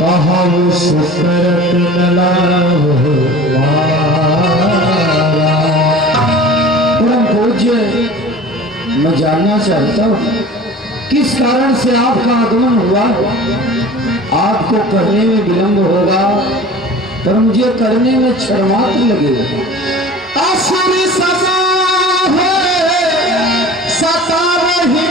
सुकरत परम पूज्य, मैं जानना चाहता हूँ किस कारण से आपका आगमन हुआ। आपको करने में विलंब होगा पर मुझे करने में क्षण मात्र लगेगा। असुर समा सता रही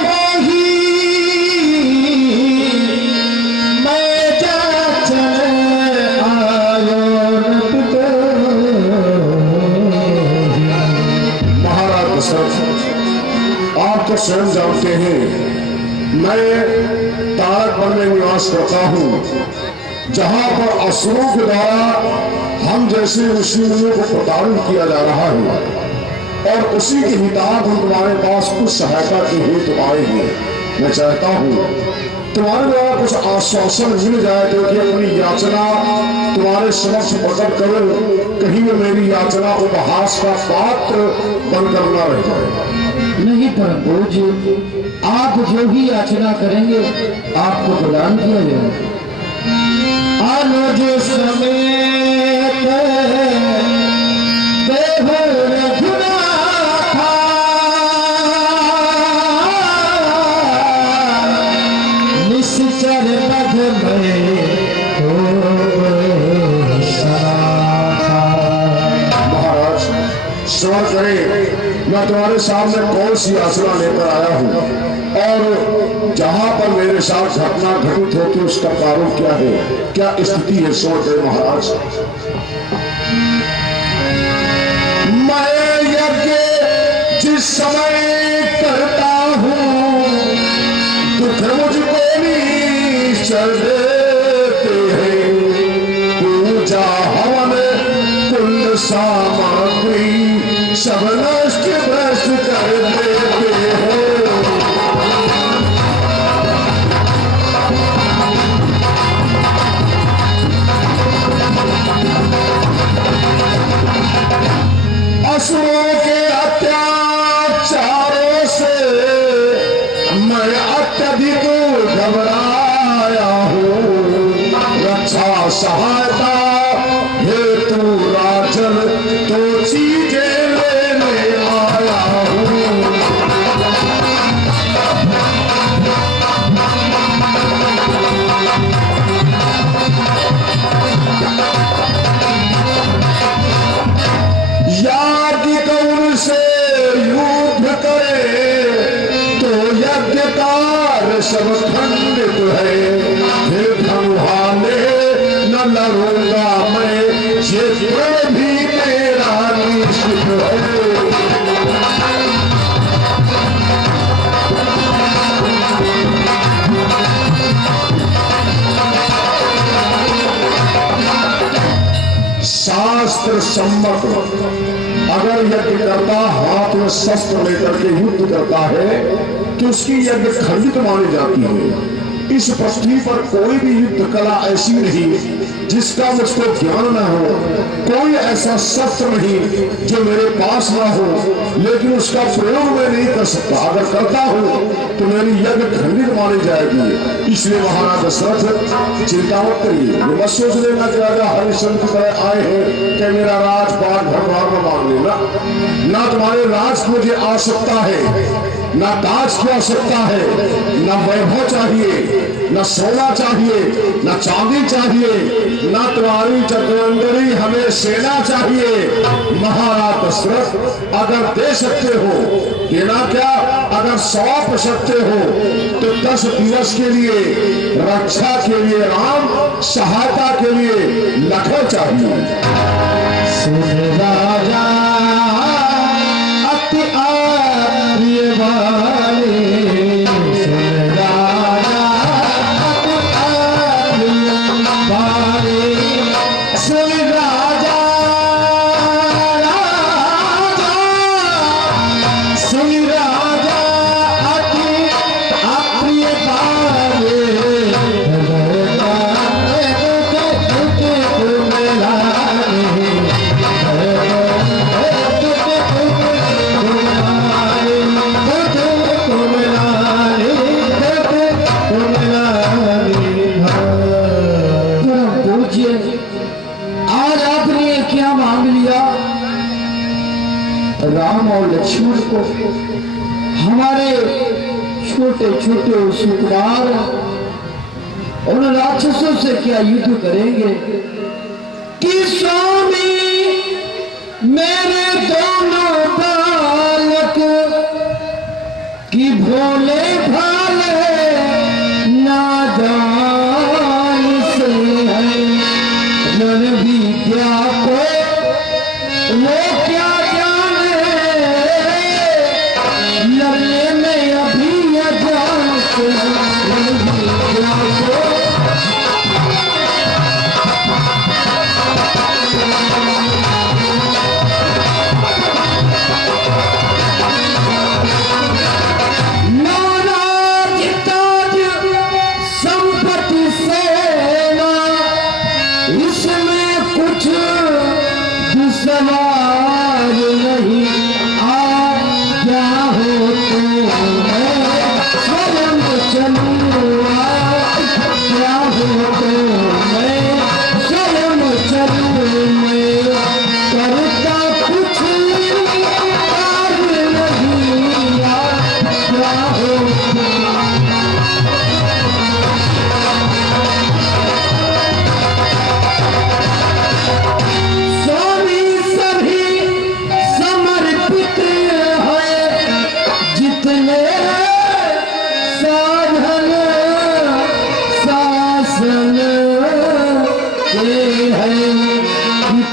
आप तो स्वयं जानते हैं मैं तारक वन में निवास करता हूँ, जहाँ पर असुरों के द्वारा हम जैसे ऋषि मुनियों को प्रताड़ित किया जा रहा है और उसी के हितार्थ हम तुम्हारे पास कुछ सहायता के हेतु आए हैं। मैं चाहता हूँ तुम्हारे द्वारा कुछ आश्वासन मिल जाए क्योंकि अपनी याचना तुम्हारे समक्ष प्रकट कर कहीं में मेरी याचना उपहास का पात्र बनकर न रह जाए। नहीं परम पूज्य, आप जो भी याचना करेंगे आपको प्रदान किया जाएगा। अनुज समेत देव रघुनाथ निश्चर पद में महाराज श्रवण करें, मैं तुम्हारे सामने कौन सी याचना लेकर आया हूँ और जहाँ पर मेरे साथ घटना घटित होती उसका कारण क्या है, क्या स्थिति है। सोच रहे महाराज, मैं यज्ञ जिस समय करता हूँ दुख मुझको निश्चल देते हैं। पूजा हवन कुल सामग्री सब नष्ट भ्रष्ट कर देते हैं। असुरों के अत्याचारों से मैं अत्यधिक घबराया हूँ। रक्षा सहायता हेतु राजन तो चीजें लेने आया हूँ। यदि कौन से युद्ध करे तो यज्ञ कार्य सब खंडित है। फिर धनुहाने न लड़ूंगा मैं, ये भी मेरा निश्चित है। शास्त्र सम्मत अगर यज्ञ करता हाथ में शस्त्र लेकर के युद्ध करता है तो उसकी यज्ञ खंडित मानी जाती है। इस पृथ्वी पर कोई भी युद्ध कला ऐसी नहीं जिसका मुझको ज्ञान न हो, कोई ऐसा शस्त्र नहीं जो मेरे पास ना हो लेकिन उसका प्रयोग मैं नहीं कर सकता। अगर करता हूं तो मेरी यज्ञ खंडित मानी जाएगी। इसलिए महाराज दशरथ चिंता मत करिए, ये मत सोच लेना कि राजा हरिश्चंद्र की तरह आए हैं कि मेरा राजपाट भगवान में मांग लेना। ना तुम्हारे राज की मुझे आवश्यकता है, ना ताज की आवश्यकता है, ना वैभव चाहिए, ना सोना चाहिए, ना चांदी चाहिए, ना तुम्हारी चतुरंगरी हमें सेना चाहिए। महाराज दशरथ अगर दे सकते हो देना क्या, अगर सौंप सकते हो तो 10 दिवस के लिए रक्षा के लिए राम, सहायता के लिए लखन चाहिए। राजा अति प्रिय वाले, राजा अति प्रिय वाले, सुन राजा राजा सुन राजा अति अप्रिय वाले। राम और लक्ष्मण को हमारे छोटे छोटे सुकुमार उन राक्षसों से क्या युद्ध करेंगे कि स्वामी मेरे दोनों बालक कि भोले भाले नादान से है रण विद्या को वो क्या जाने लड़ने में अभी अजान से रण विद्या को सवार नहीं आ क्या हो तो मैं स्वयं चलूँगा क्या हो तो मैं स्वयं चलूँ मैं करता कुछ कार्य नहीं आ क्या हो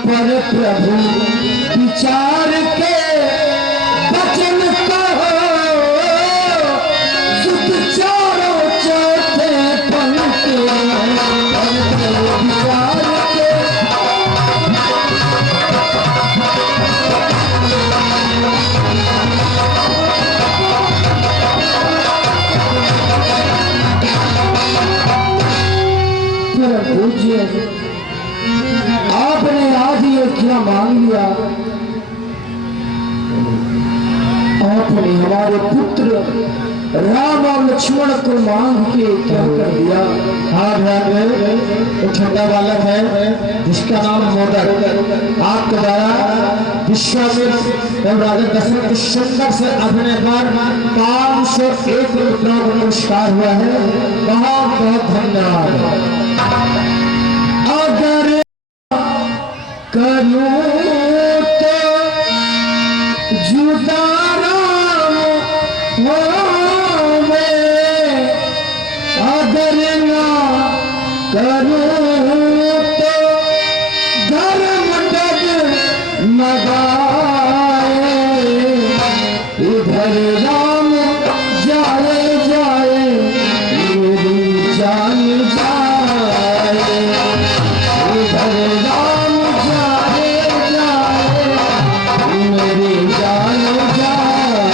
पर प्रभु विचार के वचन कहो सुत चारों चौथे पंक्ति विचार के पूज्य आपने आज ये क्या मांग लिया आपने हमारे पुत्र राम और लक्ष्मण को मांग के क्या कर दिया हाँ एक छोटा बालक है जिसका नाम मोदक आपके द्वारा विश्वामित्र और राजा दशरथ के सुंदर से अभिनय पर 501 रुपयों का पुरस्कार हुआ है बहुत बहुत धन्यवाद अगर करूं तो जुदा राम होवे अगर ना करूं तो धर्म डग मगाए इधर राम जाए जाए मेरी जान जाए इधर राम जाए जाए मेरी जान जाए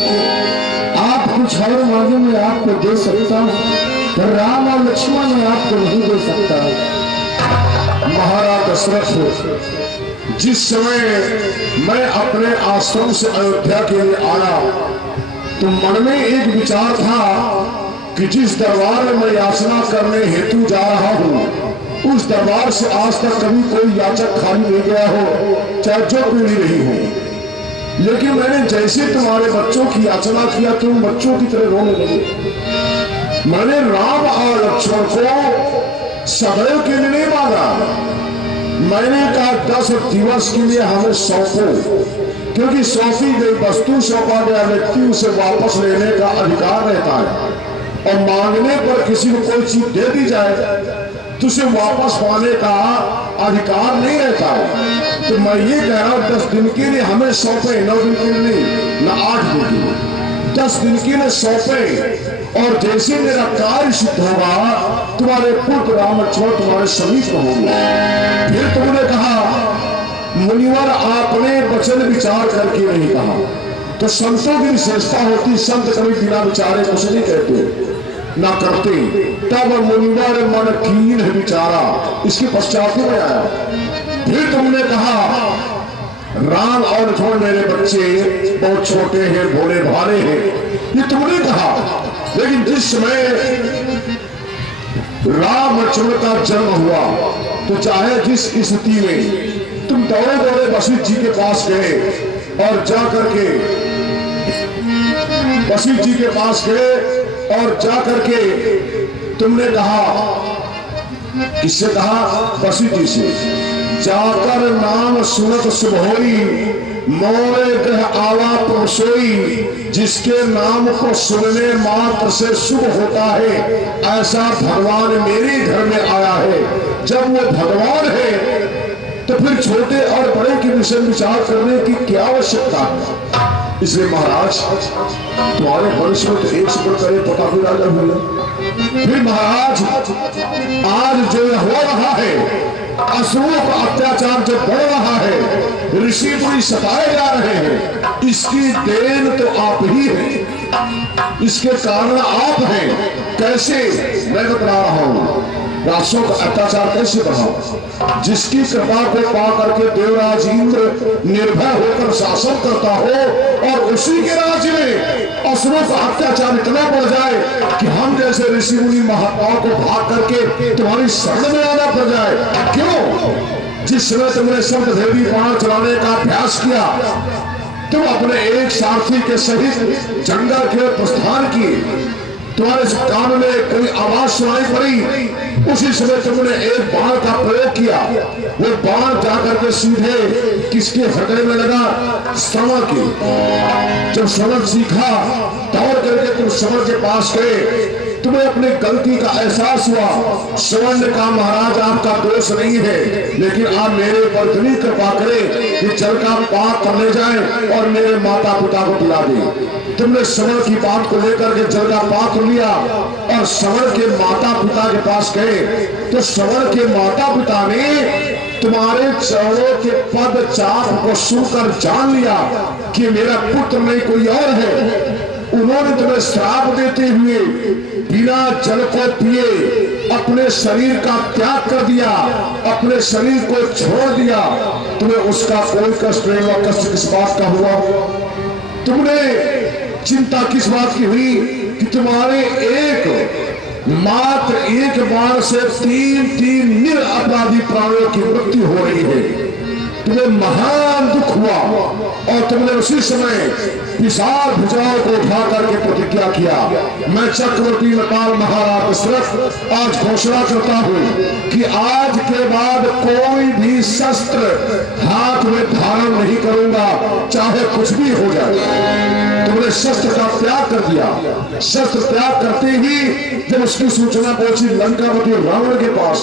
आप कुछ और मांगे मैं आपको दे सकता हूँ, पर राम और लक्ष्मण मैं आपको नहीं दे सकता। महाराज दशरथ, जिस समय मैं अपने आश्रम से अयोध्या के लिए आया तो मन में एक विचार था कि जिस दरबार में मैं याचना करने हेतु जा रहा हूँ उस दरबार से आज तक कभी कोई याचक खाली नहीं गया हो, चाहे जो पीढ़ी रही हो। लेकिन मैंने जैसे तुम्हारे बच्चों की याचना किया तुम बच्चों की तरह रोने लगे। मैंने राम और लक्ष्मण को सदैव के लिए नहीं मांगा। मैंने कहा 10 दिवस के लिए हमें सौंपो, क्योंकि सौंपी गई वस्तु सौंपा गया व्यक्ति उसे वापस लेने का अधिकार रहता है, और मांगने पर किसी को कोई चीज दे दी जाए तो उसे वापस पाने का अधिकार नहीं रहता है। तो मैं ये कह रहा हूं 10 दिन के लिए हमें सौंपे, 9 दिन के लिए नहीं, न 8 दिन के लिए, 10 दिन के लिए सौंपे। और जैसे मेरा कार्य सिद्ध होगा तुम्हारे पुत्र राम लक्ष्मण तुम्हारे समीप होंगे। फिर तुमने कहा मुनिवर आपने वचन विचार करके नहीं कहा, तो संतों की विशेषता होती, संत कभी बिना विचारे कुछ नहीं कहते ना करते। तब मुनिवर मन कीन है विचारा, इसके पश्चात में आया। फिर तुमने कहा राम और लक्ष्मण मेरे बच्चे बहुत छोटे हैं, भोले भाले हैं, ये तुमने कहा। लेकिन जिस समय राम लक्ष्मण का जन्म हुआ तो चाहे जिस स्थिति में तुम दौड़े दौड़े वशिष्ठ जी के पास गए और जाकर के वशिष्ठ जी के पास गए और जाकर के तुमने कहा, किससे कहा? वशिष्ठ जी से। जाकर नाम सुनत शुभ होई, मोरे ग्रह आवा परसोई। जिसके नाम को सुनने मात्र से शुभ होता है, ऐसा भगवान मेरे घर में आया है। जब वो भगवान है तो फिर छोटे और बड़े के विषय विचार करने की क्या आवश्यकता है? इसलिए महाराज तुम्हारे वंश में तो एक से बढ़कर एक प्रतापी राजा हुए। फिर महाराज आज जो हो रहा है असुरों का अत्याचार जो बढ़ रहा है, ऋषि मुनि सताए जा रहे हैं, इसकी देन तो आप ही हैं, इसके कारण आप हैं। कैसे? मैं बता रहा हूं राक्षसों का अत्याचार कैसे बढ़ा। जिसकी कृपा को पा करके देवराज इंद्र निर्भय होकर शासन करता हो और उसी के राज्य में असुरों का अत्याचार इतना बढ़ जाए कि हम जैसे ऋषि मुनि महात्माओं को भाग करके तुम्हारी शरण में आना पड़ जाए। क्यों? जिस समय तुमने शब्द भेदी बाण चलाने का अभ्यास किया, तुम अपने एक सारथी के सहित जंगल के प्रस्थान किए, तुम्हारे कान में कोई आवाज सुनाई पड़ी, उसी समय तुमने एक बाण का प्रयोग किया। वो बाण जाकर के सीधे किसके हृदय में लगा? श्रवण की। जब श्रवण सीखा दौड़ करके तुम श्रवण के पास गए, तुम्हें अपनी गलती का एहसास हुआ। श्रवण ने कहा महाराज आपका दोष नहीं है, लेकिन आप मेरे पर इतनी कृपा करें कि जल का पाक करने जाए और मेरे माता पिता को पिला दें। तुमने श्रवण की बात को लेकर के जल का पात्र लिया और श्रवण के माता पिता के पास गए, तो श्रवण के माता पिता ने तुम्हारे चरणों के पद चाप को सुनकर जान लिया कि मेरा पुत्र नहीं कोई और है। उन्होंने तुम्हें श्राप देते हुए बिना जल को पिए अपने शरीर का त्याग कर दिया, अपने शरीर को छोड़ दिया। तुम्हें उसका कोई कष्ट नहीं हुआ। कष्ट किस बात का हुआ? तुमने चिंता किस बात की हुई कि तुम्हारे मात्र एक बार से 3 निर अपराधी प्राणियों की मृत्यु हो रही है। तुम्हें महान दुख हुआ और तुमने उसी समय विशाल भुजाओं को उठा करके प्रतिज्ञा किया, मैं चक्रवर्ती नपाल महाराज दशरथ आज घोषणा करता हूं कि आज के बाद कोई भी शस्त्र हाथ में धारण नहीं करूंगा, चाहे कुछ भी हो जाए। तुमने शस्त्र का त्याग कर दिया। शस्त्र त्याग करते ही जब उसकी सूचना पहुंची लंकापति रावण के पास,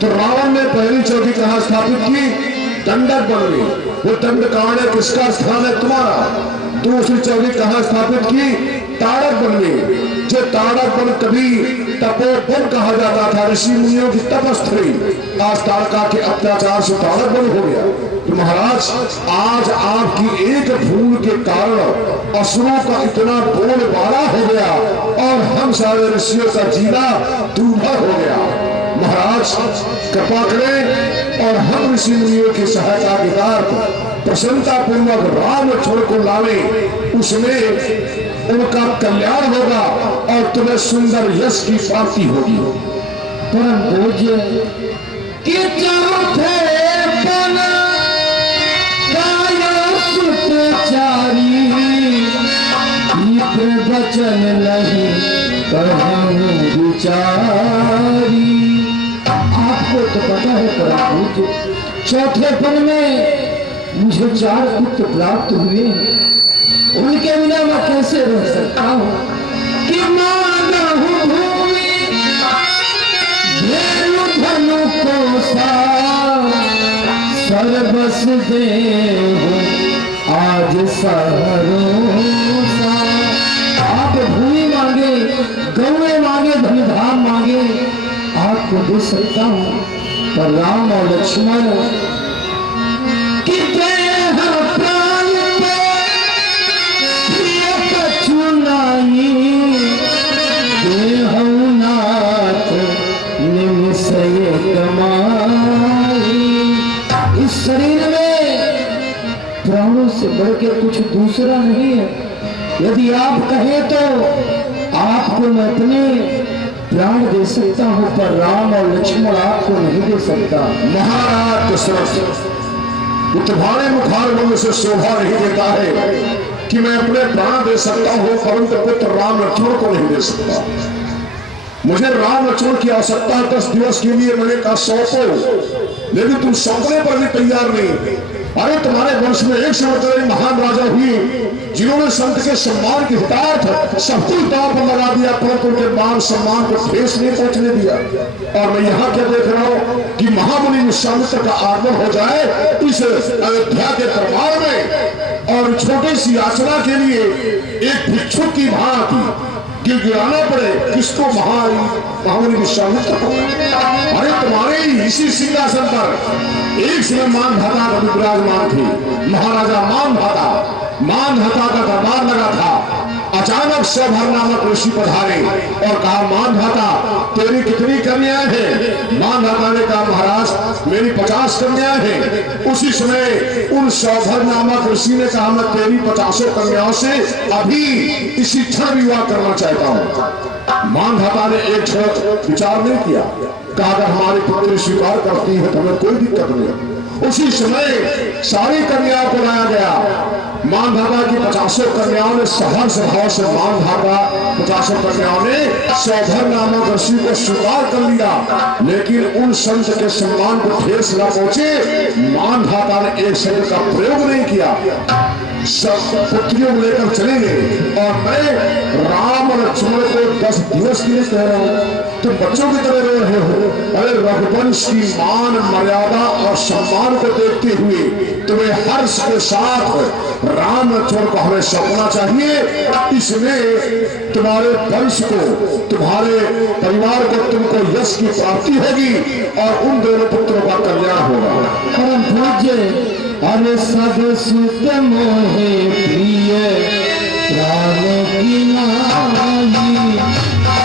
तो रावण ने पहली चौकी कहां स्थापित की? दंडक बन गई। वो दंडकारण किसका स्थान है? तुम्हारा। दूसरी चौकी कहां स्थापित की? ताड़क बन गई। जो ताड़क ताड़क वन कभी तपोवन कहा जाता था, ऋषि मुनियों की तपस्थली। आज ताड़का के अत्याचार से ताड़क वन हो गया। तो महाराज आज आपकी एक भूल के कारण असुरों का इतना बोलबाला हो गया और हम सारे ऋषियों का जीना दूभर हो गया। महाराज कृपा करें और हम ऋषि मुनियों की सहायता के साथ प्रसन्नता पूर्वक राम लक्ष्मण को लावे, उसमें उनका कल्याण होगा और तुम्हें सुंदर यश की प्राप्ति होगी। परम पूज्य कि चौथे पन गायो सुतचारी, मित्र वचन नहीं कहूं विचारी। आपको तो पता है परम पूज्य, चौथे पन में मुझे 4 पुत्र प्राप्त हुए, उनके बिना मैं कैसे रह सकता हूँ। कि माना हूँ भूमि धेनु धनु कोसा, सर्वस देहु आज सहरोसा। आप भूमि मांगे, गौएं मांगे, धन धाम मांगे, आपको दे सकता हूँ। पर राम और लक्ष्मण कि देह प्राण पे प्रिय कछु नाही, देहु नाथ निमिषय कमाई। इस शरीर में प्राणों से बढ़ के कुछ दूसरा नहीं है। यदि आप कहें तो आपको मैं अपने प्राण दे सकता हूँ, पर राम और लक्ष्मण आपको नहीं दे सकता। महाराज दशरथ, तुम्हारे मुखारविंद से शोभा नहीं देता है कि मैं अपने प्राण दे सकता हूं, परंतु पुत्र राम लक्ष्मण को नहीं दे सकता। मुझे राम लक्ष्मण की आवश्यकता 10 दिवस के लिए। मैंने कहा सौंपो, लेकिन तुम सौंपने पर भी तैयार नहीं। अरे तुम्हारे वंश में एक समय महान राजा हुए जिन्होंने संत के सम्मान के हितार्थ सब कुछ दांव पर लगा दिया, परंतु उनके मान सम्मान को ठेस नहीं पहुंचने दिया। और मैं यहाँ क्या देख रहा हूँ कि महामुनि विश्वामित्र का आगमन हो जाए इस अयोध्या के दरबार में, और छोटी सी याचना के लिए एक भिक्षुक की भांति गिड़गिड़ाना पड़े। किसको? महामुनि विश्वामित्र को। अरे तुम्हारे इसी सिंहासन पर एक समय मानधाता विराजमान थी, महाराजा मानधाता का दरबार लगा था। अचानक सौभर नामक ऋषि पधारे और कहा, मानधाता तेरी कितनी कन्याएं हैं? मानधाता ने कहा, महाराज मेरी 50 कन्याएं हैं। उसी समय उन सौभर नामक ऋषि ने कहा, मैं तेरी 50 कन्याओं से अभी इसी क्षण विवाह करना चाहता हूँ। मानधाता ने एक क्षण विचार नहीं किया, कहा अगर हमारी पुत्री स्वीकार करती है तो हमें कोई दिक्कत नहीं। उसी समय सारी कन्याओं को लाया गया। मानधाता की 50 कन्याओं ने सहर्ष भाव से मानधाता 50 कन्याओं ने सौभर नामक ऋषि को स्वीकार कर लिया, लेकिन उन संत के सम्मान को ठेस न पहुंचे। मानधाता ने एक शब्द का प्रयोग नहीं किया, सब पुत्रियों को लेकर चले गए। और मैं राम और लक्ष्मण को 10 दिवस के लिए कह रहा हूं, तुम बच्चों की तरह रो रहे हो। अरे रघुवंश की मान मर्यादा और सम्मान को देखते हुए तुम्हें हर्ष के साथ राम लक्ष्मण को हमें सौंपना चाहिए। इसमें तुम्हारे वंश को, तुम्हारे परिवार को, तुमको यश की प्राप्ति होगी और उन दोनों पुत्रों का कल्याण होगा। परम पूज्य, अरे सब सुत मोहे प्रिय प्राण की नाई,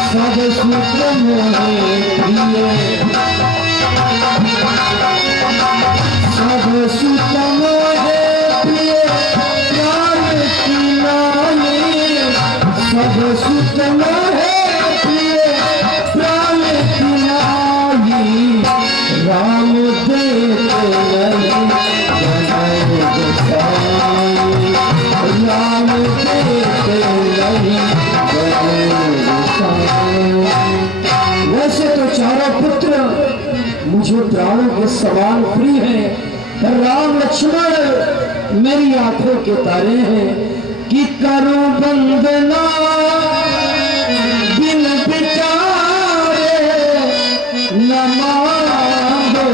सब सुत मोहे प्रिय, सब सुत मोहे प्रिय प्राण की नाई, सब सुत मोहे प्रिय प्राण की नाई। राम देते नहीं राम देते नहीं। वैसे तो चारों पुत्र मुझे प्राणों के समान प्रिय हैं, पर राम लक्ष्मण मेरी आंखों के तारे हैं। कि करूं वंदना बिन विचारे न मांगो,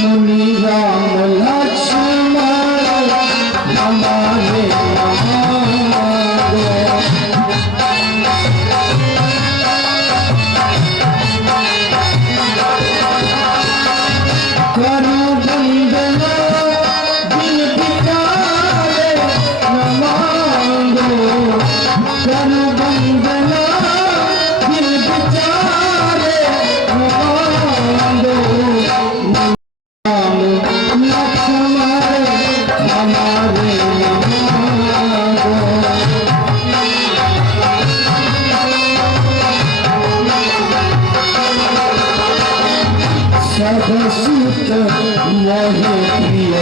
मुनि राम लक्ष्मण हमारे मांगो। सत मोहे प्रिय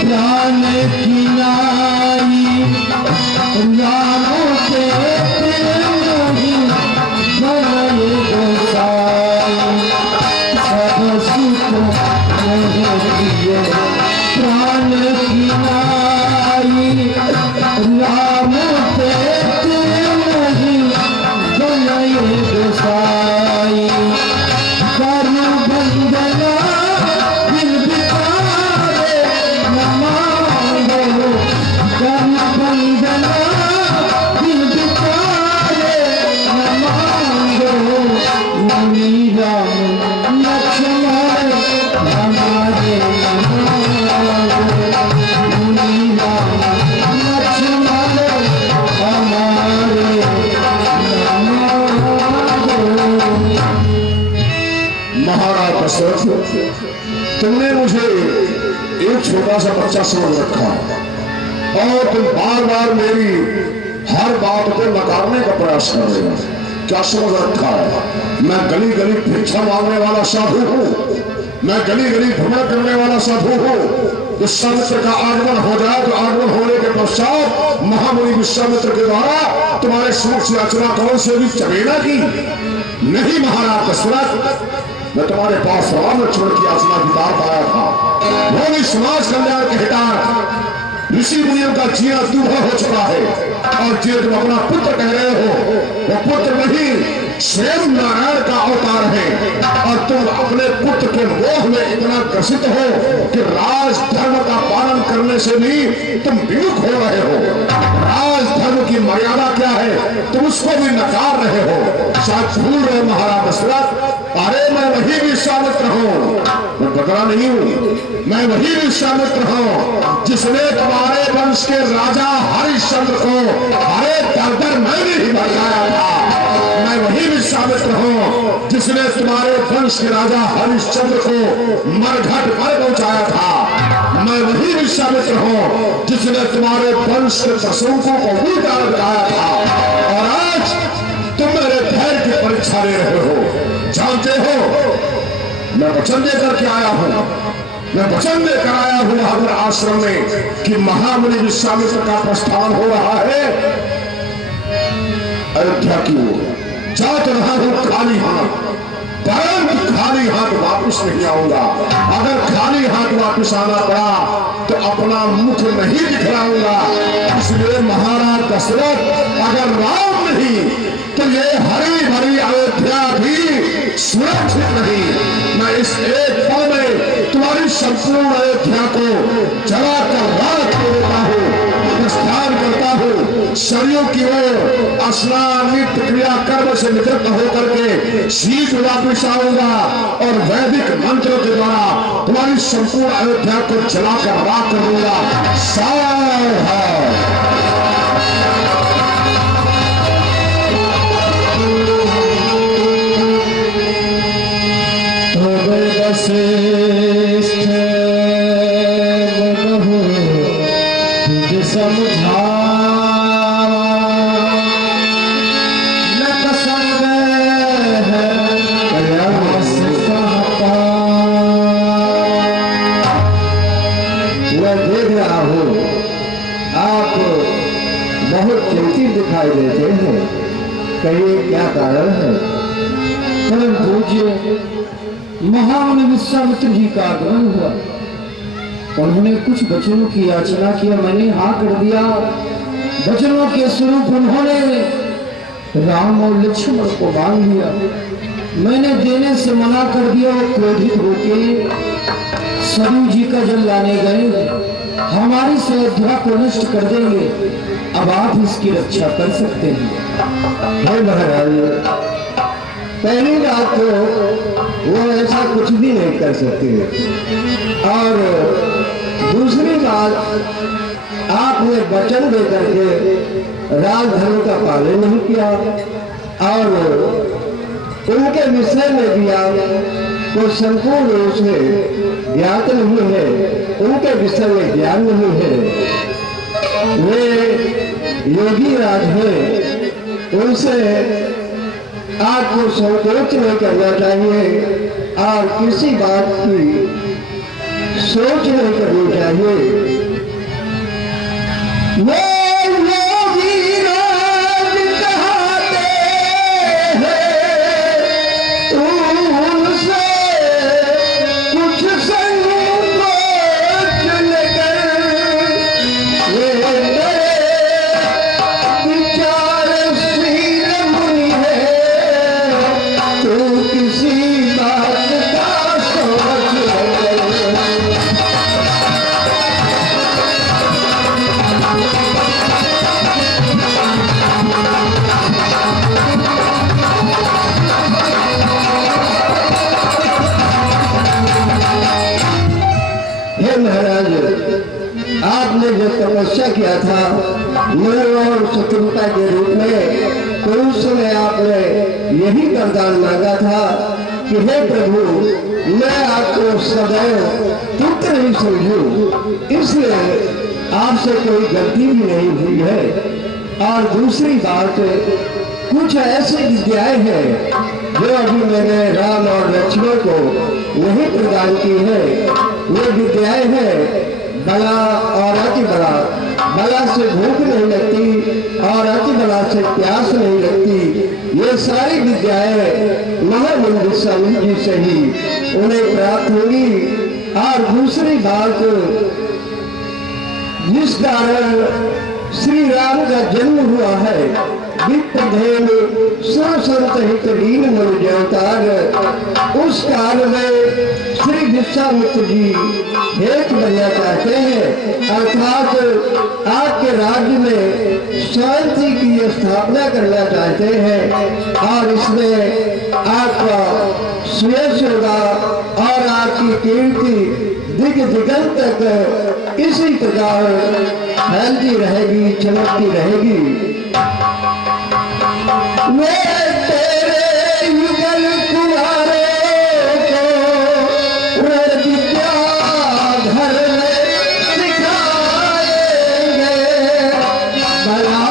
प्राण की नाई रामों के नहीं बनाए गोसाई सब सुख मोहे प्रिय प्राण की नाई राम पे नहीं बनाए गोसाई करू बंदना दिल बिचारे न मांगो करू बंदना दिल बिचारे न मांगो मुनि राम लक्ष्मण हमारे मुनि राम लक्ष्मण हमारे महाराज दशरथ, तुमने मुझे एक छोटा सा बच्चा समझ रखा और तुम बार बार मेरी हर बात को नकारने का प्रयास कर रहे हो। क्या समझ रखा है? मैं गली गली भिक्षा मांगने वाला साधु हूँ, मैं गली गली भ्रमण करने वाला साधु हूँ। विश्वामित्र का आगमन हो जाए तो आगमन होने के पश्चात महामुनि विश्वामित्र के द्वारा तुम्हारे सुख से याचना कौन से भी चबेना की नहीं। महाराज दशरथ, मैं तुम्हारे पास राम लक्ष्मण की याचना बितार आया था। वो भी समाज कल्याण के हितार्थ ऋषि मुनियों का जीना दूभा हो चुका है और जो तुम अपना पुत्र कह रहे हो वो पुत्र नहीं स्वयं नारायण का अवतार है और तुम अपने पुत्र के मोह में इतना ग्रसित हो कि राज धर्म का पालन करने से भी तुम विमुख हो रहे हो। राज धर्म की मर्यादा क्या है तुम उसको भी नकार रहे हो। शायद भूल रहे महाराज दशरथ, अरे मैं वही विश्वामित्र हूँ, मैं बदला नहीं हूँ, मैं वही विश्वामित्र हूँ जिसने तुम्हारे वंश के राजा हरिश्चंद्र को हरे दर मैंने ही भड़काया था। मैं वही विश्वामित्र हूँ जिसने तुम्हारे वंश के राजा हरिश्चंद्र को मरघट पर पहुंचाया था। मैं वही विश्वामित्र हूँ जिसने तुम्हारे वंश के दशरथों को उल्टा लगाया था और आज तुम मेरे धैर्य की परीक्षा ले रहे हो। जानते हो मैं वचन देकर के आया हूँ, मैं वचन देकर आया हूँ हमारे आश्रम में कि महामुनि विश्वामित्र का प्रस्थान हो रहा है अयोध्या की ओर। जा तो रहा हूँ खाली हाथ, परंतु खाली हाथ वापस नहीं आऊंगा। अगर खाली हाथ वापस आना पड़ा तो अपना मुख नहीं दिखलाऊंगा। इसलिए महाराज दशरथ, अगर राम नहीं तो ये हरी भरी अयोध्या भी सुरक्षित नहीं। मैं इस एक पल में तुम्हारी संपूर्ण अयोध्या को जलाकर राख देता हूँ, प्रस्थान करता हूँ सरयू की ओर। स्नान नित्य क्रिया कर्म से निवृत्त होकर के शीघ्र वापिस आऊंगा और वैदिक मंत्रों के द्वारा तुम्हारी संपूर्ण अयोध्या को जलाकर राख कर दूंगा। वशिष्ठ समझा न पसंद है मैं देख रहा हूँ आप बहुत चिंतित दिखाई देते हैं, कहिए क्या कारण है? परम पूज्य महामुनि विश्वामित्र जी का आगमन हुआ, उन्होंने कुछ वचनों की याचना किया, मैंने हाँ कर दिया। वचनों के स्वरूप उन्होंने राम और लक्ष्मण को मांग लिया, मैंने देने से मना कर दिया। वो क्रोधित होके सरयू जी का जल लाने गए, हमारी श्रद्धा को नष्ट कर देंगे, अब आप इसकी रक्षा कर सकते हैं। हे महाराज, पहली बात तो वो ऐसा कुछ भी नहीं कर सकते और दूसरी बात आपने वचन देकर के राजधर्म का पालन नहीं किया और उनके विषय में भी आपको संपूर्ण रूप से ज्ञात नहीं है, उनके विषय में ज्ञान नहीं है। वे योगी राज हैं, उनसे आपको संकोच नहीं करना चाहिए और किसी बात की सोच नहीं करनी चाहिए। वो योगी राज कहते हैं उनसे कुछ संकोच न कर, ये विचारशील मुनि है तू किसी बात का सोच न कर। हे महाराज, आपने जो तपस्या किया था नर और शत्रुता के रूप में, तो उस समय आपने यही वरदान मांगा था कि हे प्रभु, मैं आपको सदैव पुत्र ही समझूं, इसलिए आपसे कोई गलती भी नहीं हुई है। और दूसरी बात, कुछ ऐसी विद्याएं हैं जो अभी मैंने राम और लक्ष्मण को नहीं प्रदान की है। ये विद्याएं हैं बला और अति बला। बला से भूख नहीं लगती और अति बला से प्यास नहीं लगती। ये सारी विद्याएं महामंदिर स्वामी जी से ही उन्हें प्राप्त होगी। और दूसरी बात, जिस कारण श्री राम का जन्म हुआ है, विप्रेम संत हित दीन मन जयतार, उस काल में श्री विश्वामित्र जी हेत बनना चाहते हैं, अर्थात आपके राज्य में शांति की स्थापना करना चाहते हैं। और इसमें आपका सुयश होगा और आपकी कीर्ति दिग दिगंत तक इसी प्रकार फैलती रहेगी, चमकती रहेगी। मैं तेरे युगल कुमारे को विद्या घर में सिखाएंगे, बला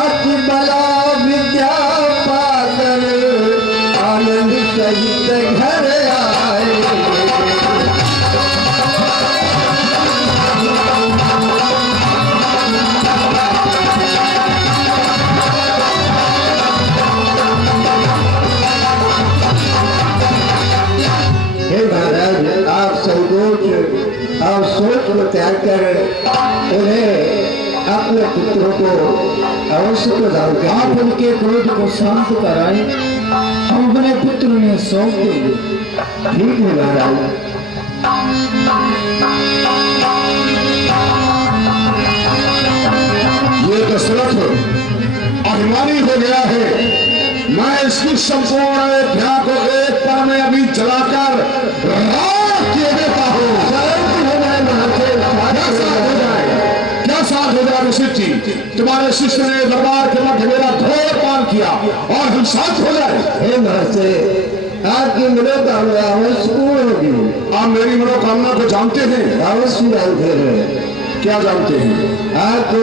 अति बला विद्या पाकर आनंद सहित घर आएंगे। आप संकोच और सोच को त्याग कर उन्हें अपने पुत्रों को अवश्य प्रदान करें। आप उनके क्रोध को शांत कराएं, हम अपने पुत्र में सौंप देंगे। ठीक है महाराज। ये दशरथ अभिमानी हो गया है। मैं इसकी संपूर्ण अयोध्या को एक पल में अभी जलाकर राख किए देता हूँ। क्या साथ हो जाए ऋषि जी, तुम्हारे शिष्य ने दरबार के मध्य मेरा घोर पान किया और हम साथ हो जाए। हे महर्षि, आपकी मनोकामना अवश्य पूर्ण होगी। आप मेरी मनोकामना को जानते हैं? अवश्य जानते हैं। क्या जानते हैं? आपको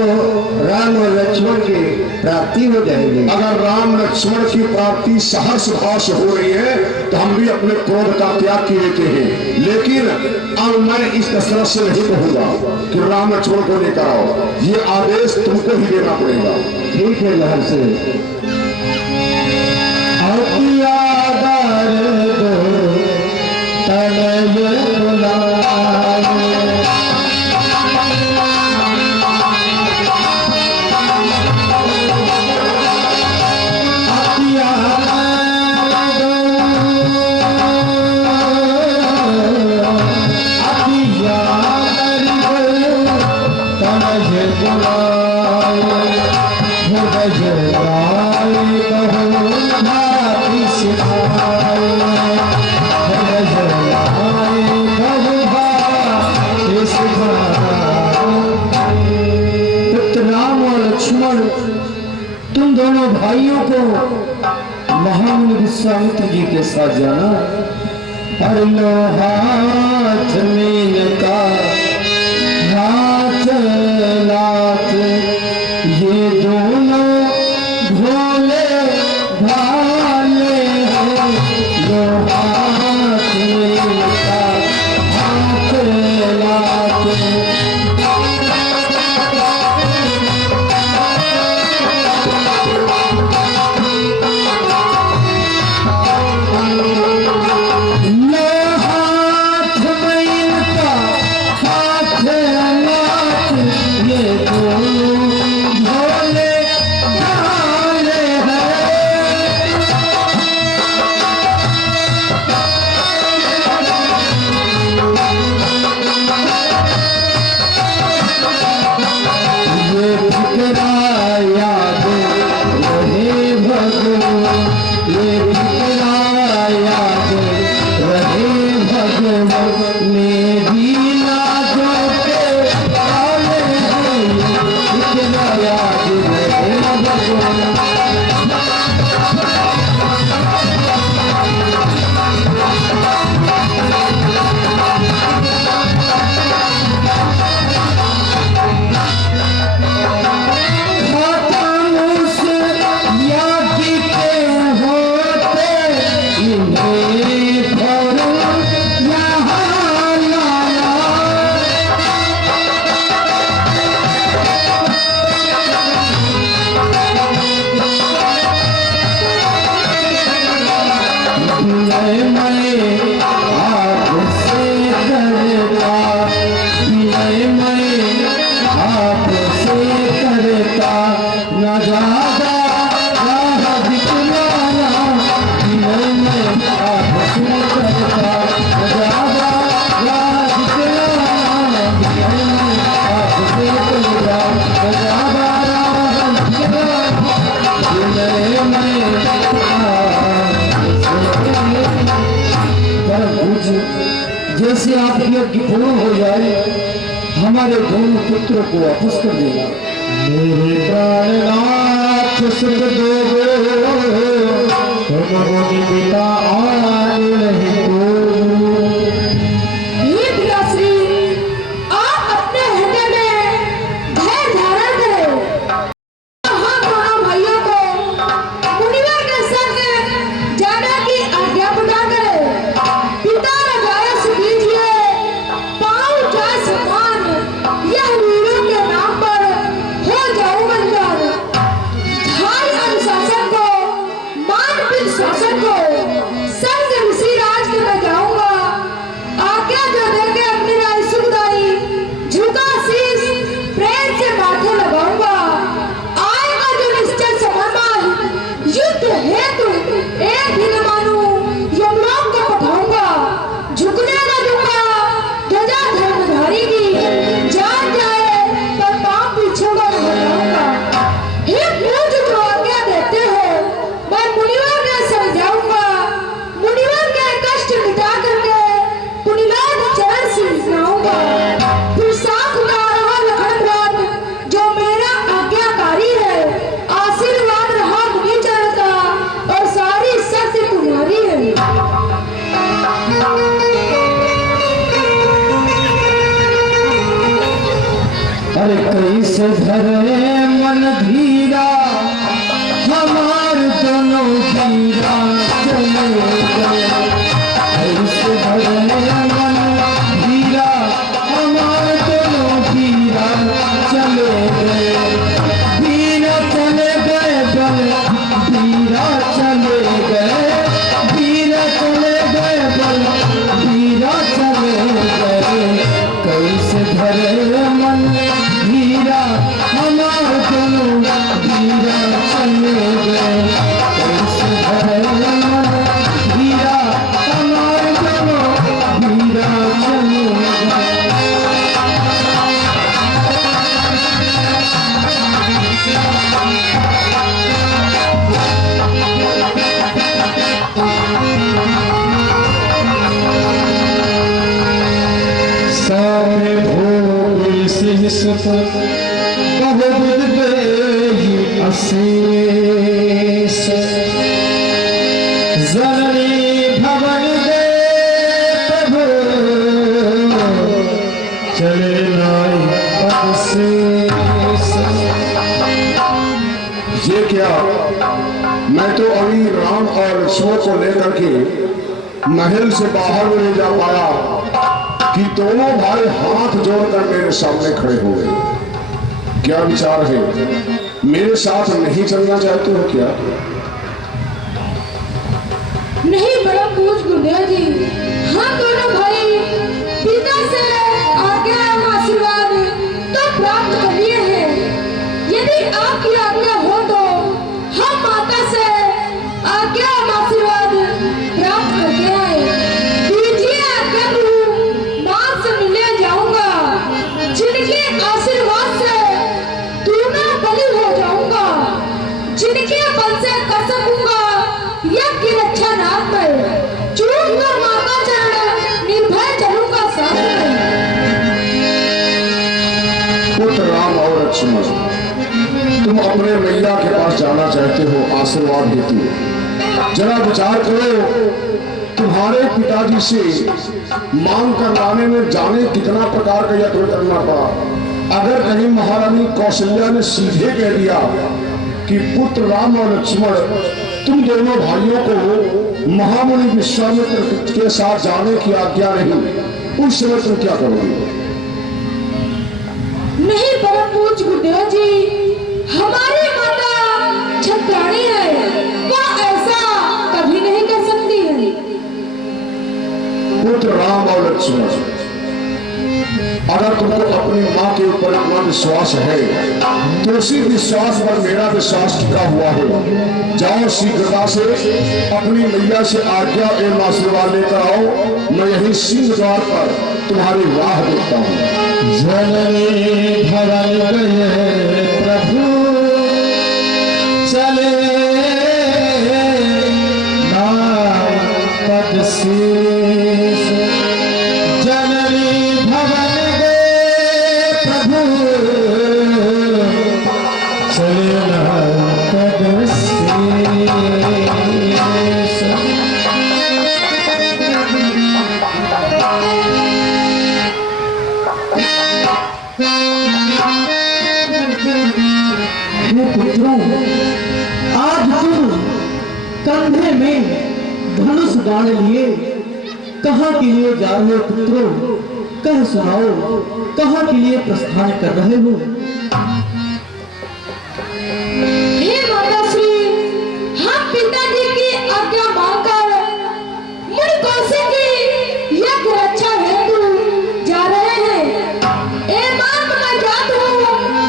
राम और लक्ष्मण की प्राप्ति हो जाएगी। अगर राम लक्ष्मण की प्राप्ति सहर्ष भाव से हो रही है तो हम भी अपने क्रोध का त्याग किए लेते हैं। लेकिन अब मैं इस दशरथ से नहीं कहूंगा कि राम लक्ष्मण को लेकर आओ, ये आदेश तुमको ही देना पड़ेगा। ठीक है महर्षि। तुम दोनों भाइयों को महामुनि विश्वामित्र जी के साथ जाना। हर लो हाथ में का हाथ लात, ये दोनों भोले भाले हैं। लो हाथ में का हाथ न ज्यादा राह दिखलाना, दिल में आपसे करता न ज्यादा राह दिखलाना, दिल में आपसे करता न ज्यादा राह दिखलाना, दिल में जैसे आपकी यज्ञ पूर्ण हो जाए हमारे दोनों पुत्रों को वापस कर देना। मेरे प्राणनाथ सुख दो तुम पिता आन नहीं दो। हे प्रियाश्री, आप अपने हृदय में धैर्य धारण करें। हम दोनों भाइयों को मुनिवर के संग जाने की आज्ञा प्रदान करें। पिता लगाए सुनीजिए पाँव जाए समान, यह वीरों के नाम पर हो जाऊं बलिदान। भाई अनुशासन को मानपित शासन को संग ऋषि राज के मैं जाऊंगा। आज्ञा जो देके अपनी राय सुखदाई, झुका शीश प्रेम से माथे लगाऊंगा। आएगा जो निश्चय समय, युद्ध हेतु एक दिन मानू यमलोक को पठाऊंगा। झुकने न दूंगा ध्वजा धर्मधारी की, जान जाए पर पाप पीछे को हटाऊंगा। हे पूज्य जो आज्ञा देते हो मैं मुनिवर के समझाऊंगा। मुनिवर के कष्ट मिटा करके पुनिलाद चरण सिंचाऊंगा। फिर साथ में आ रहा लखन भ्रात जो मेरा आज्ञाकारी है, आशीर्वाद रहा मुनि चरण का और सारी शक्ति तुम्हारी है। अरे कैसे धरे मन धीरा हमार दोनों धीरा चले गए। कैसे धरे मन धीरा हमार दोनों धीरा चले गए। धीरा चले गए बल धीरा चले गए, धीरा चले गए बल धीरा चले गए। कैसे धरे मन धीरा हमार दोनों धीरा चले गए। कैसे धरे मन धीरा हमार दोनों धीरा चले गए। सारे भोग सिंह बहुत गई अशेष, जननी भवन दे प्रभु चले लाई अशेष। ये क्या, मैं तो अभी राम और लक्ष्मण को लेकर के महल से बाहर में ले जा पाया कि दोनों भाई हाथ जोड़कर मेरे सामने खड़े हो गए। क्या विचार है, मेरे साथ नहीं चलना चाहते हो क्या? नहीं बड़ा पूछ गुंडिया जी, हम दोनों भाई पिता से आज्ञा एवं आशीर्वाद तो प्राप्त कर लिए हैं। यदि आपकी आज्ञा हो तो हम माता से आज्ञा एवं आशीर्वाद प्राप्त करके आए। दीजिए आज्ञा प्रभु, मां से मिलने जाऊंगा। जिनके आशीर्वाद से दोनों बलि हो जाऊंगा, जिनके बल से कर सकूंगा यज्ञ रक्षा नाम पर, चूक कर माता चरण निर्भय चलूंगा साथ में। पुत्र राम और लक्ष्मण, तुम अपने मैया के पास जाना चाहते हो आशीर्वाद हेतु। जरा विचार करो, तुम्हारे पिताजी से मांग कर लाने में जाने कितना प्रकार का यत्न करना पड़ा। अगर कहीं महारानी कौशल्या ने सीधे कह दिया कि पुत्र राम और लक्ष्मण तुम दोनों भाइयों को महामुनि विश्वामित्र के साथ जाने की आज्ञा नहीं, उस समय तुम क्या करोगे? नहीं परम पूज्य गुरुदेव जी, हमारी माता छत्राणी है, वो ऐसा कभी नहीं कर सकती है। पुत्र राम और लक्ष्मण, अगर तुमको अपनी माँ के ऊपर इतना विश्वास है, तो उसी विश्वास पर मेरा विश्वास टिका हुआ हो। जाओ शीघ्रता से अपनी मैया से आज्ञा एवं आशीर्वाद लेकर आओ। मैं यही सिंह द्वार पर तुम्हारी राह देखता हूँ। जननी भवन गए प्रभु चले पद शीस। जननी भवन गए प्रभु चले पद शीस। पुत्रों, आज तुम कंधे में धनुष बाण लिए कहाँ के लिए जा रहे हो पुत्रों? कह सुनाओ, कहाँ के लिए प्रस्थान कर रहे हो? हे माताश्री, हम पिताजी की आज्ञा मांगकर मुनि कौशिक की यज्ञ रक्षा हेतु जा रहे हैं। एवं मैं जात हूँ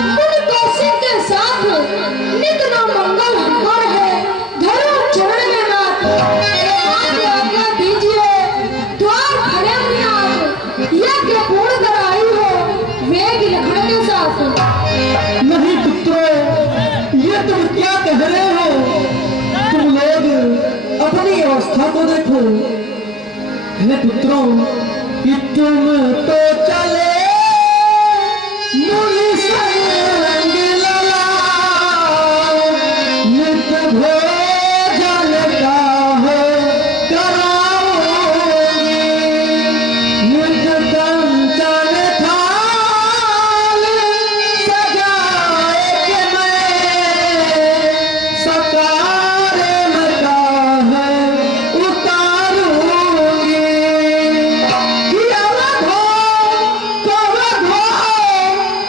मुनि कौशिक के साथ। नित न मंगल हमार है, धरो चरण में नाथ। आज्ञा दीजिए, द्वार खड़े हुए आप यज्ञ पूर्ण कराई हो वेग लखन के साथ। नहीं पुत्रों, ये तुम क्या कह रहे हो? तुम लोग अपनी अवस्था को देखो। हे पुत्रों, कि तुम तो चले मुनि संग लला, नित भोजन काहे कराओगी, नित कंचन थाल सजाए के मैं सकार में काहे उतारूंगी। कि अवध हो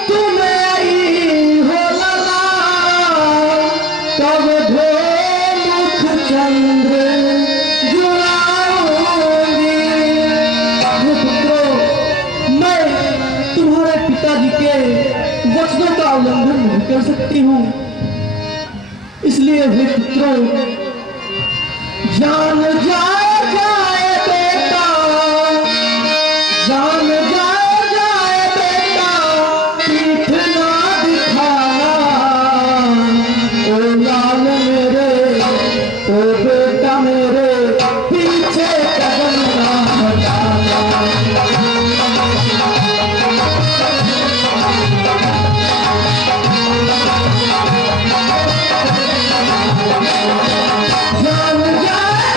तुम आई हो लला, कब धो मुख चंद्र जुड़ाऊंगी। हे पुत्रों, मैं तुम्हारे पिताजी के वचनों का उल्लंघन नहीं कर सकती हूँ। इसलिए हे पुत्रों, जान जाए बेटा, जान जाए बेटा, पीठ ना दिखाना। ओ लाल मेरे, ओ बेटा मेरे, पीछे कदम ना हटाना। जान जाए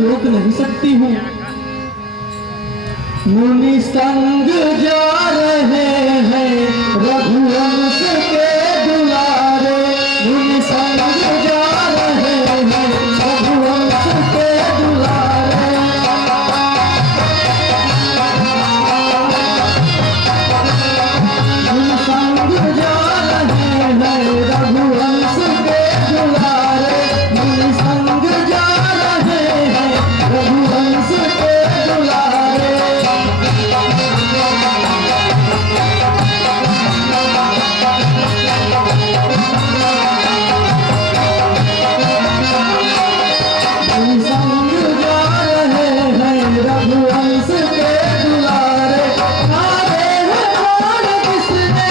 रोक नहीं सकती हूँ। मुनि संग जा रहे हैं रघुवंश के दुलारे, मुनि संग जा रहे हैं रघुवंश के दुलारे। मुनि संग जा रहे हैं रघुवंश के दुलारे, मुनि संग जा रहे हैं रघुवंश के दुलारे। संग जा रहे हैं रघुवंश के दुलारे। हारे हैं कौन किसने,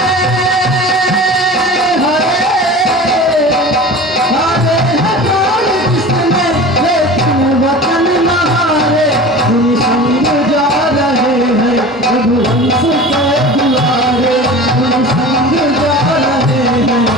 हारे हैं कौन किसने, लेकिन वतन न हारे। मुनि संग जा रहे हैं रघुवंश के दुलारे, मुनि संग जा रहे हैं।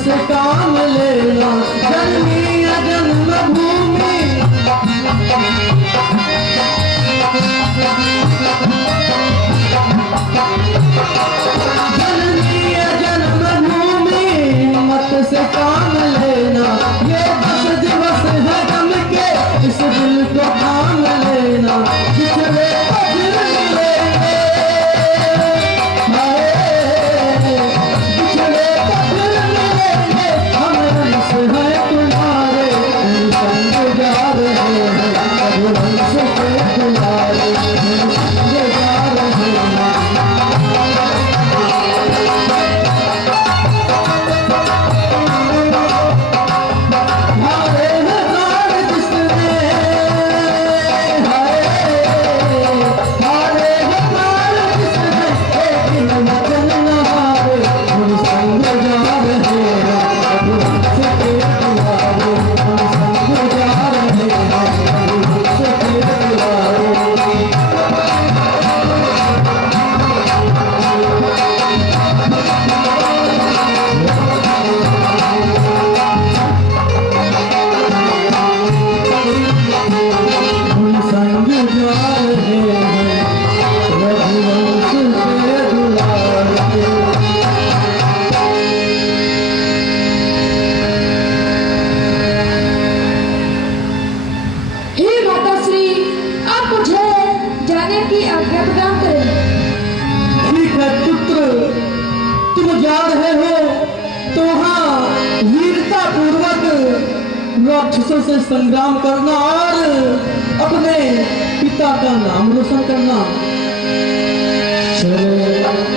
से काम लेना, जननी जन्मभूमि, जननी जन्मभूमि मत से काम लेना। ये 10 दिवस है गम के, इस दिल को थाम लेना। पिछले अजर मिलेंगे, पिछले अजर मिलेंगे, हम रंस हैं तुम्हारे। संग जा रहे हैं रघुवंश के दुलारे, संग जा रहे हैं। हारे हैं कौन किसने, हारे हैं कौन किसने, लेकिन वचन न हारे। मुनि संग जा रहे हैं रघुवंश के दुलारे, मुनि संग जा रहे हैं रघुवंश के दुलारे। मुनि संग जा रहे हैं रघुवंश के दुलारे। हे माता श्री, आप मुझे जाने की आज्ञा प्रदान करें। ठीक है पुत्र, तुम जा रहे हो तो वहाँ वीरता पूर्वक राक्षसों से संग्राम करना और अपने पिता का नाम रोशन करना।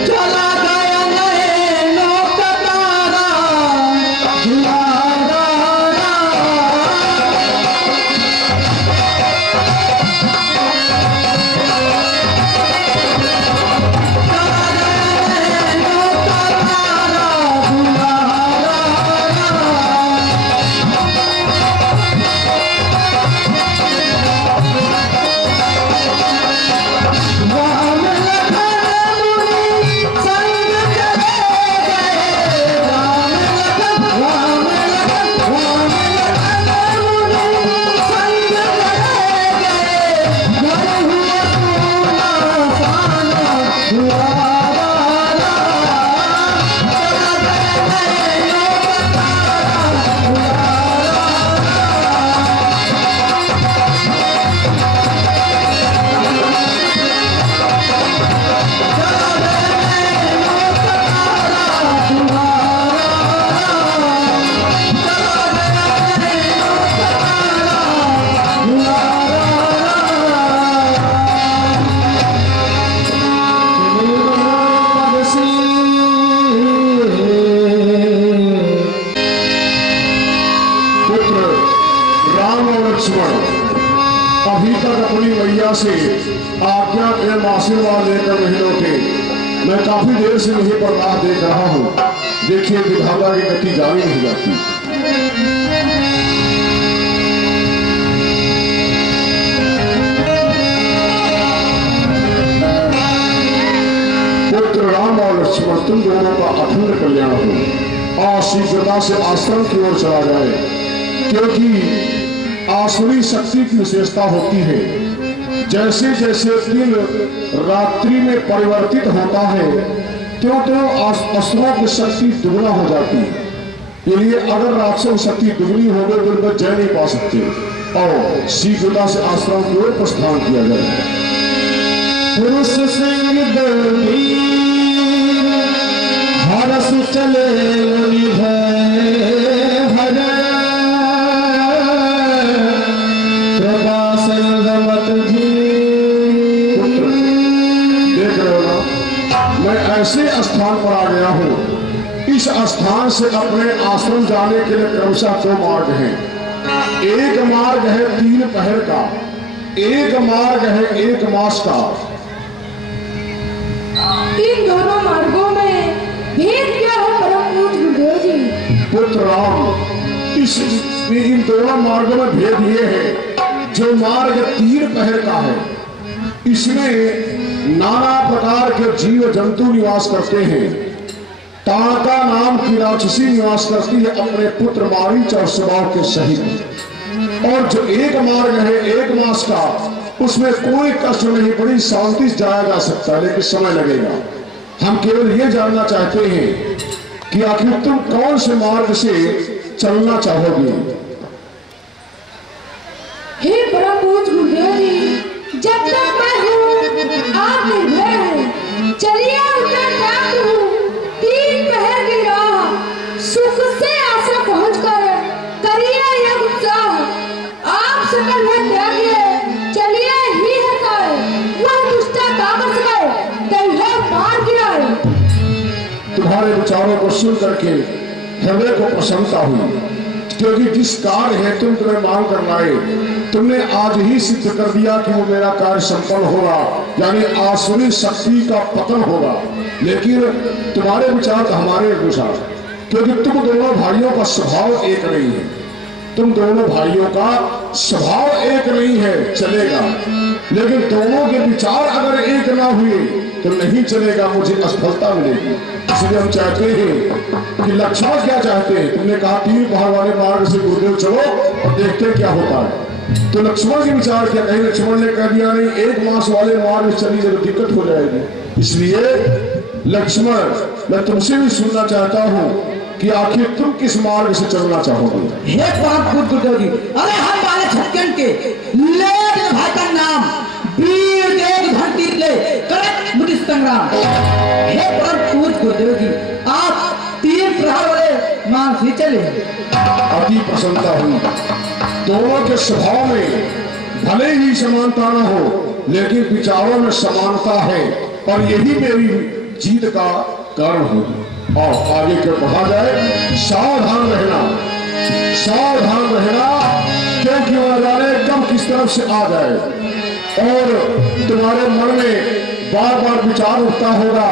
चला गया नैनों का तारा, दुलारा लक्ष्मण अभी तक अपनी मैया से आज्ञा एवं आशीर्वाद लेकर नहीं लौटे। मैं काफी देर से नहीं बर्दाश्त देख रहा हूँ। देखिए विधाता की गति जारी नहीं जाती। पुत्र राम और लक्ष्मण तुम दोनों का अखंड कल्याण हो और शीघ्रता से आश्रम की ओर चला जाए, क्योंकि आसुरी शक्ति की विशेषता होती है, जैसे जैसे दिन रात्रि में परिवर्तित होता है त्यों त्यों असुरों की शक्ति दुगना हो जाती है। इसलिए अगर राक्षसों की शक्ति दुगनी हो गई तो उनका जय नहीं पा सकते और शीघ्रता से आश्रम की ओर प्रस्थान किया जाए। पुरुष सिंह दौड़ी हरस चले हर प्रकाशन मत जी। देख रहे हो ना, मैं ऐसे स्थान पर आ गया हूँ। इस स्थान से अपने आश्रम जाने के लिए क्रमशः 2 मार्ग हैं। एक मार्ग है 3 पहर का, एक मार्ग है 1 मास का। इन दोनों मार्गों में भेद क्या है परम पूज्य गुरुदेव जी? पुत्र राम, इन दोनों मार्गों में भेद ये है, जो मार्ग 3 पहर का है इसमें नाना प्रकार के जीव जंतु निवास करते हैं। ताड़का नाम की राक्षसी निवास करती है अपने पुत्र मारीच और स्वभाव के सहित। और जो एक मार्ग है 1 मास का, उसमें कोई कष्ट नहीं, बड़ी शांति से जाया जा सकता है, लेकिन समय लगेगा। हम केवल ये जानना चाहते हैं कि आखिर तुम कौन से मार्ग से चलना चाहोगे? हे परम पूज्य गुरुदेव जी, जब तक मैं हूँ आप निर्भय हैं। चलिए उत्तर प्राप्त हूँ 3 पहर की राह, सुख से आशा पहुँचकर करिए यह उत्साह। आप सकल है त्यागिए, चलिए ही हटाए वह दुष्टा तामस गए, कहिए मार गिराए। तुम्हारे विचारों को सुन करके हृदय को प्रसन्नता हुई, क्योंकि जिस कार्य है तुम तुम्हें मांग कर लाए, तुमने आज ही सिद्ध कर दिया कि वो मेरा कार्य संपन्न होगा, यानी आसुरी शक्ति का पतन होगा। लेकिन तुम्हारे विचार तो हमारे अनुसार, क्योंकि तुम दोनों भाइयों का स्वभाव एक नहीं है। तुम दोनों भाइयों का स्वभाव एक नहीं है, चलेगा, लेकिन दोनों के विचार अगर एक ना हुए तो नहीं चलेगा, मुझे असफलता मिलेगी। इसलिए हम चाहते हैं कि लक्ष्मण क्या चाहते हैं? तुमने कहा 3 पहाड़ वाले मार्ग से गुरुदेव चलो और देखते क्या होता है। तो लक्ष्मण के विचार क्या? कहीं लक्ष्मण ने कह दिया नहीं 1 मास वाले मार्ग से चली जाए, दिक्कत हो जाएगी। इसलिए लक्ष्मण, मैं तुमसे भी सुनना चाहता हूँ कि आखिर तुम किस मार्ग से चलना चाहोगे? हे परम पूज्य गुरुदेव जी, अरे हम वाले छक्कन के ले भाई का नाम वीर देव घंटी ले कड़क मुझे संग्राम। हे परम पूज्य गुरुदेव जी, आप 3 प्रहर वाले मार्ग से चले। अति प्रसन्नता हुई। दोनों के स्वभाव में भले ही समानता न हो, लेकिन विचारों में समानता है, और यही मेरी जीत का कारण होगी। और आगे क्यों बढ़ा जाए, सावधान रहना, सावधान रहना, क्योंकि वह जाने कब किस तरफ से आ जाए। और तुम्हारे मन में बार बार विचार उठता होगा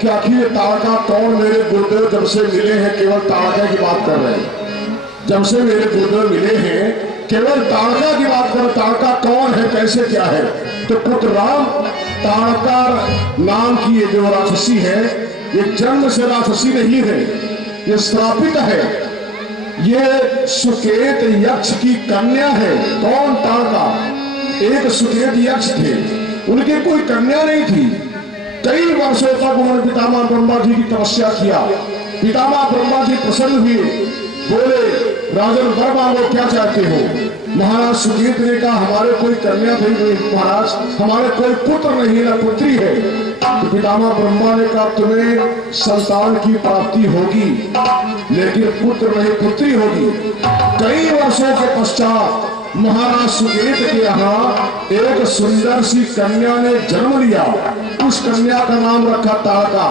कि आखिर ताड़का कौन? मेरे गुरुदेव जब से मिले हैं केवल ताड़का की बात कर रहे हैं। जब से मेरे गुरुदेव मिले हैं केवल ताड़का की बात कर, ताड़का कौन है, कैसे क्या है? तो पुत्र राम, ताड़का नाम की ये जो राक्षसी है, ये जन्म से राक्षसी नहीं है, ये श्रापित है। ये सुकेत यक्ष की कन्या है। कौन? ताड़का। एक सुकेत यक्ष थे, उनकी कोई कन्या नहीं थी। कई वर्षों तक उन्होंने पितामह ब्रह्मा जी की तपस्या किया। पितामह ब्रह्मा जी प्रसन्न हुए, बोले राजन वर मांगो, क्या चाहते हो? महाराज सुकेत ने कहा हमारे कोई कन्या नहीं महाराज, हमारे कोई पुत्र नहीं, ना पुत्री है। तो पितामह ब्रह्मा ने कहा तुम्हें संतान की प्राप्ति होगी, लेकिन पुत्र नहीं पुत्री होगी। कई वर्षों के पश्चात महाराज सुकेत के यहाँ एक सुंदर सी कन्या ने जन्म लिया। उस कन्या का नाम रखा ताड़का।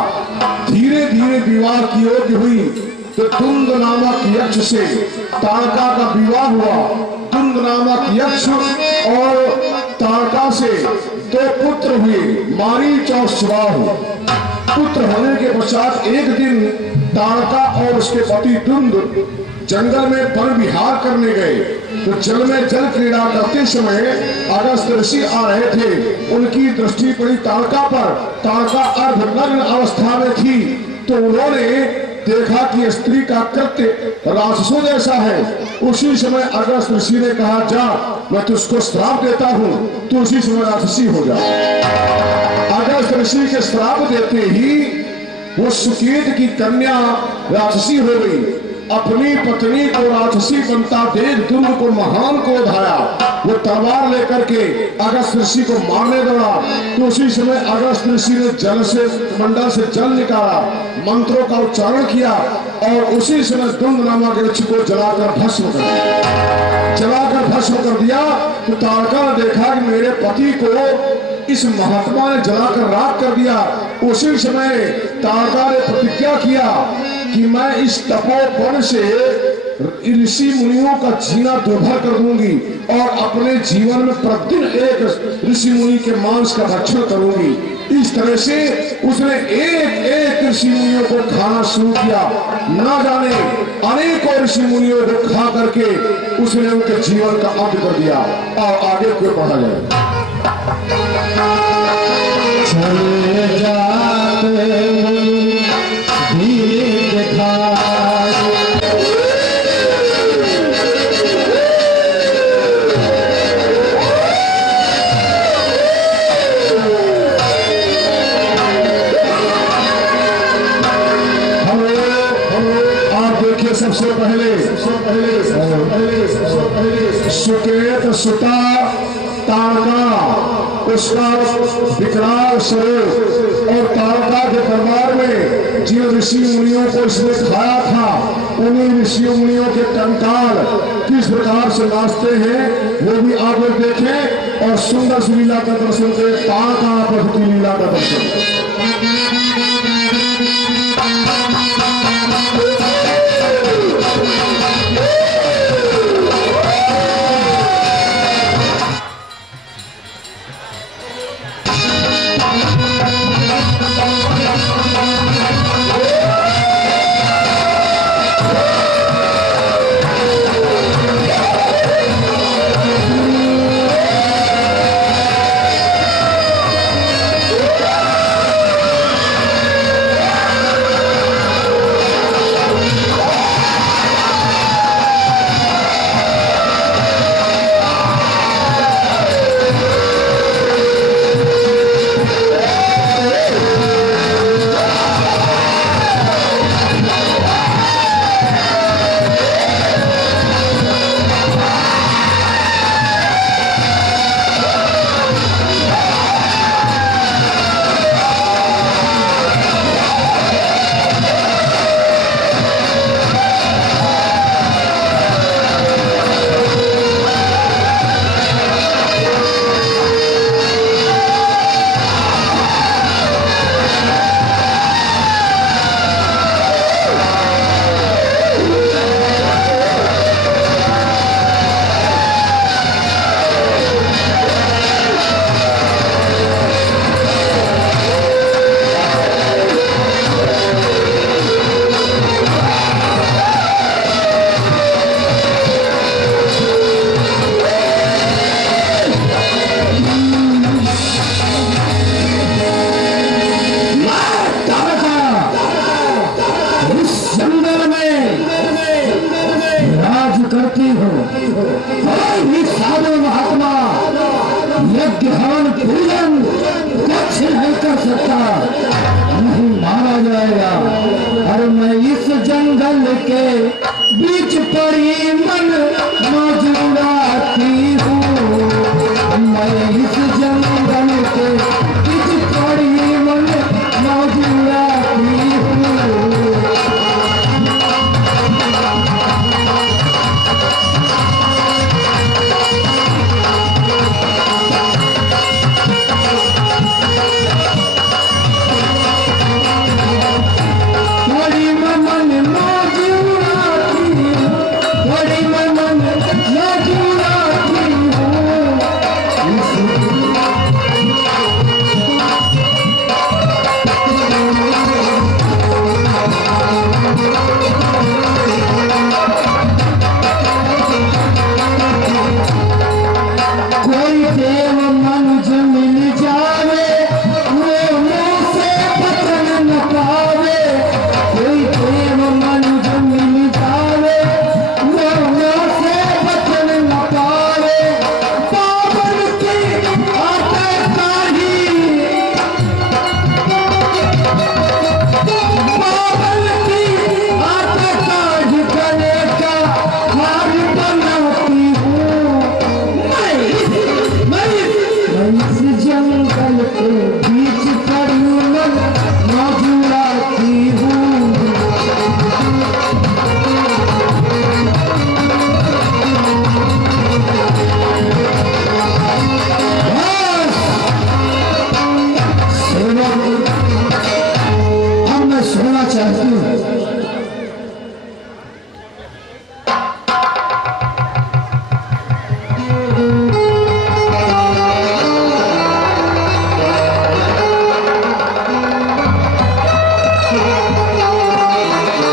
धीरे धीरे विवाह की योग्य हुई तो तुंग नामक यक्ष से ताड़का का विवाह हुआ। तुंग दुंद नामक यक्ष और ताड़का से 2 पुत्र हुए, मारीच और सुबाहु। पुत्र होने के पश्चात एक दिन ताड़का और उसके पति दुंद जंगल में वन विहार करने गए। तो जल में जल क्रीड़ा करते समय अगस्त्य ऋषि आ रहे थे। उनकी दृष्टि पड़ी ताड़का पर। ताड़का अर्धनग्न अवस्था में थी। तो उन्होंने देखा कि स्त्री का कृत्य राक्षसों जैसा है। उसी समय अगस्त्य ऋषि ने कहा, जा मैं तुझको श्राप देता हूँ, तू उसी समय राक्षसी हो जा। अगस्त्य ऋषि के श्राप देते ही वो सुकेत की कन्या राक्षसी हो गई। अपनी पत्नी को राक्षसी बनता देख दुंद को महान क्रोध आया। वो तलवार लेकर के अगस्त्य ऋषि को मारने दौड़ा। तो उसी समय अगस्त्य ऋषि ने जल से मंडल से जल निकाला, मंत्रों का उच्चारण किया और उसी समय दुंद नामक वृक्ष को जलाकर भस्म कर दिया। जलाकर भस्म कर दिया। तो ताड़का ने देखा कि मेरे पति को इस महात्मा ने जलाकर राख कर दिया। उसी समय ताड़का ने प्रतिज्ञा किया कि मैं इस तपोवन से ऋषि मुनियों का जीना दुर्भर कर दूंगी और अपने जीवन में प्रतिदिन एक ऋषि मुनि के मांस का भक्षण करूंगी। इस तरह से उसने एक एक ऋषि मुनियों को खाना शुरू किया। ना जाने अनेकों ऋषि मुनियों को खा करके उसने उनके जीवन का अंत कर दिया। और आगे कोई पढ़ा जाए। चले जाते सबसे पहले सुकेत सुता ताड़का, उसका विकराल स्वरूप और ताड़का के दरबार में जिन ऋषि मुनियों को इसने खाया था, उन्हीं ऋषि मुनियों के कंकाल किस प्रकार से नाचते हैं वो भी आप लोग देखें और सुंदर सी लीला का दर्शन करें। ताड़का प्रभु की लीला का दर्शन।